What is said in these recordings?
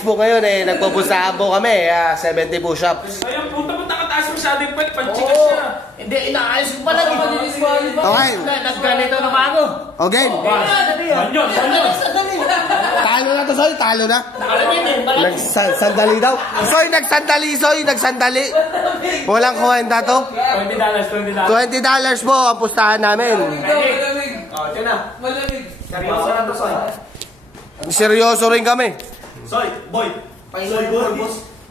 push po ngayon eh. Nagpupusahan po kami. 70 push-ups. Ayun, punta kataas masyado yung pwet. Panchikas siya. Hindi, inaayos ko pala. Okay. Nagganito na ba ako? Okay. Banyon. Talo na to, Soy. Talo na. Nagsandali daw. Soy, nagsandali. Walang kuwenta to. $20. $20 po ang pustahan namin. Ito na. Seryoso na to, Soy. Seryoso rin kami. Soy, boy. Soy, boy.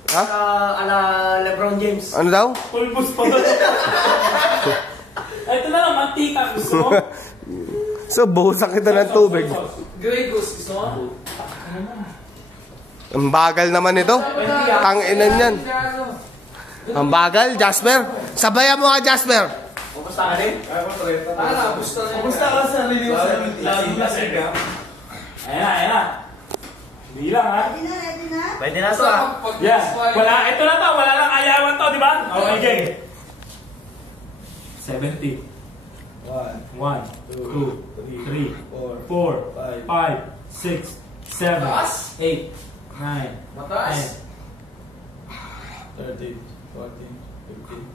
Ha? Ala LeBron James. Ano daw? Pulbos pa. Ito na lang, mantika. Gusto mo? So, buhusan kita ng tubig. Grey Goose, gusto mo? Ang bagal naman ito. Tanginan yan. Ang bagal, Jasper. Sabayan mo nga, Jasper. Kumusta ka rin? Kumusta ka sa review sa Ayan na. Bilang ha. Pwede na to ah. Yeah. Ito na to. Wala lang ayawan to, di ba? Okay, game. 70. 1, 2, 3, 4, 5, 6, 7, 8, 9, 10, 11, 12, 13, 14, 15,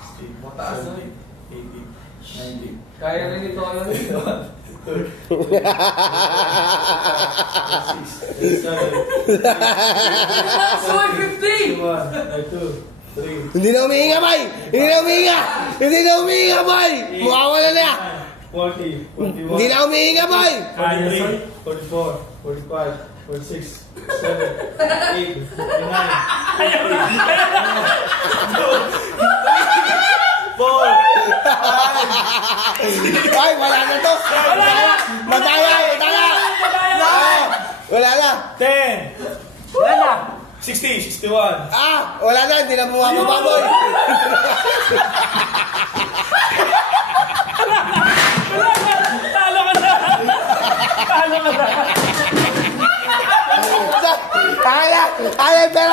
16, 17, 18, 19, 20, 21, 22, 23, 24, 25, 26, 27, 28, 29. Kaya rin ito yun. Hindi na umihinga, Bay! Hindi na umihinga, Bay! Mukawala na! 40, 41, Hindi na umihinga, Bay! 43, 44, 45, 46, 47, 48, 49, 4, Ay, wala na to! Mataya! Wala na! 10, Wala na. 60, 61. Wala na! Hindi na bumababoy! Talo ka na! Kaya, pero